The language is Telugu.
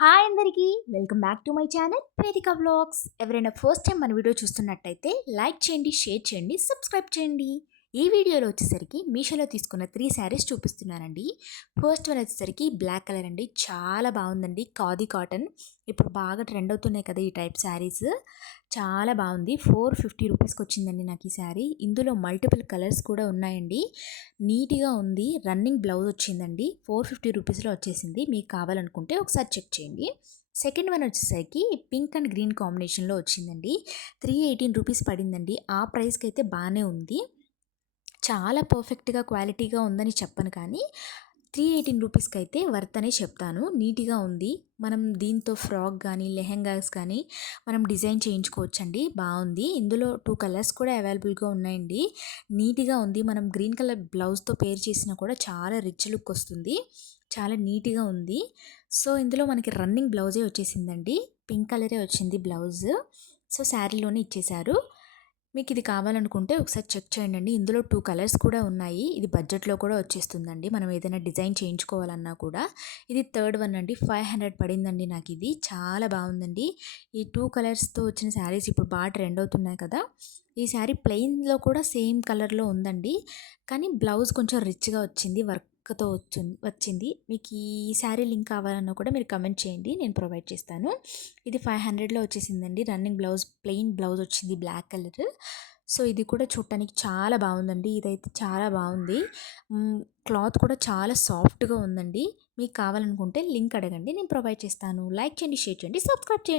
హాయ్ అందరికీ welcome back to my channel వేదిక వ్లాగ్స్. ఎవరైనా ఫస్ట్ టైం మన వీడియో చూస్తున్నట్టయితే లైక్ చేయండి, షేర్ చేయండి, సబ్స్క్రైబ్ చేయండి. ఈ వీడియోలో వచ్చేసరికి మీషోలో తీసుకున్న 3 శారీస్ చూపిస్తున్నానండి. ఫస్ట్ వన్ వచ్చేసరికి బ్లాక్ కలర్ అండి, చాలా బాగుందండి. ఖాదీ కాటన్ ఇప్పుడు బాగా ట్రెండ్ అవుతున్నాయి కదా ఈ టైప్ శారీస్. చాలా బాగుంది. 450 రూపీస్కి వచ్చిందండి నాకు ఈ శారీ. ఇందులో మల్టిపుల్ కలర్స్ కూడా ఉన్నాయండి. నీట్గా ఉంది. రన్నింగ్ బ్లౌజ్ వచ్చిందండి. 450 రూపీస్లో వచ్చేసింది. మీకు కావాలనుకుంటే ఒకసారి చెక్ చేయండి. సెకండ్ వన్ వచ్చేసరికి పింక్ అండ్ గ్రీన్ కాంబినేషన్లో వచ్చిందండి. 318 రూపీస్ పడిందండి. ఆ ప్రైస్కి అయితే బాగానే ఉంది. చాలా పర్ఫెక్ట్గా క్వాలిటీగా ఉందని చెప్పను, కానీ 318 రూపీస్కి అయితే వర్త్ అనే చెప్తాను. నీట్గా ఉంది. మనం దీంతో ఫ్రాక్ కానీ లెహెంగాస్ కానీ మనం డిజైన్ చేయించుకోవచ్చండి. బాగుంది. ఇందులో 2 కలర్స్ కూడా అవైలబుల్గా ఉన్నాయండి. నీట్గా ఉంది. మనం గ్రీన్ కలర్ బ్లౌజ్తో పేర్ చేసినా కూడా చాలా రిచ్ లుక్ వస్తుంది. చాలా నీట్గా ఉంది. సో ఇందులో మనకి రన్నింగ్ బ్లౌజే వచ్చేసిందండి. పింక్ కలరే వచ్చింది బ్లౌజ్. సో శారీలోనే ఇచ్చేశారు. మీకు ఇది కావాలనుకుంటే ఒకసారి చెక్ చేయండి. ఇందులో 2 కలర్స్ కూడా ఉన్నాయి. ఇది బడ్జెట్లో కూడా వచ్చేస్తుందండి. మనం ఏదైనా డిజైన్ చేయించుకోవాలన్నా కూడా. ఇది థర్డ్ వన్ అండి. 500 పడిందండి నాకు ఇది. చాలా బాగుందండి. ఈ 2 కలర్స్తో వచ్చిన శారీస్ ఇప్పుడు బాగా ట్రెండ్ అవుతున్నాయి కదా. ఈ శారీ ప్లెయిన్లో కూడా సేమ్ కలర్లో ఉందండి, కానీ బ్లౌజ్ కొంచెం రిచ్గా వచ్చింది. వర్క్తో వచ్చింది. మీకు ఈ శారీ లింక్ కావాలన్నా కూడా మీరు కమెంట్ చేయండి, నేను ప్రొవైడ్ చేస్తాను. ఇది 500లో వచ్చేసిందండి. రన్నింగ్ బ్లౌజ్, ప్లెయిన్ బ్లౌజ్ వచ్చింది బ్లాక్ కలర్. సో ఇది కూడా చూడటానికి చాలా బాగుందండి. ఇదైతే చాలా బాగుంది. క్లాత్ కూడా చాలా సాఫ్ట్గా ఉందండి. మీకు కావాలనుకుంటే లింక్ అడగండి, నేను ప్రొవైడ్ చేస్తాను. లైక్ చేయండి, షేర్ చేయండి, సబ్స్క్రైబ్ చేయండి.